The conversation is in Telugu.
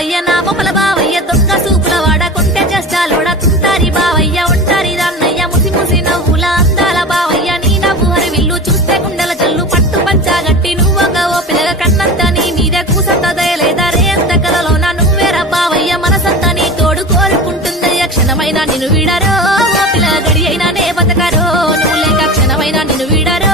బావయ్య నా బొమ్మల బావయ్య దొంగ సూపుల వాడ కొంటె చేష్టాలోడ తుంటారి బావయ్య ఒంటారి దాన్నయ్య ముసి ముసి నవ్వుల అందాల బావయ్య నీ నవ్వు హరివిల్లు చూస్తే గుండెల జల్లు పట్టు పంచాగట్టి నువ్వొక ఓ పిల్లగ కన్నంత నీ మీద కూసంత దయలేదా రే అంత కలలోన నువ్వేరా బావయ్య మనసంత నీ తోడు కోరుకుంటుందయ్య క్షణమైన నిన్ను వీడరో ఓ పిల్ల గడి అయినా నే బతకరో నువ్వు లేక క్షణమైన నిన్ను వీడరో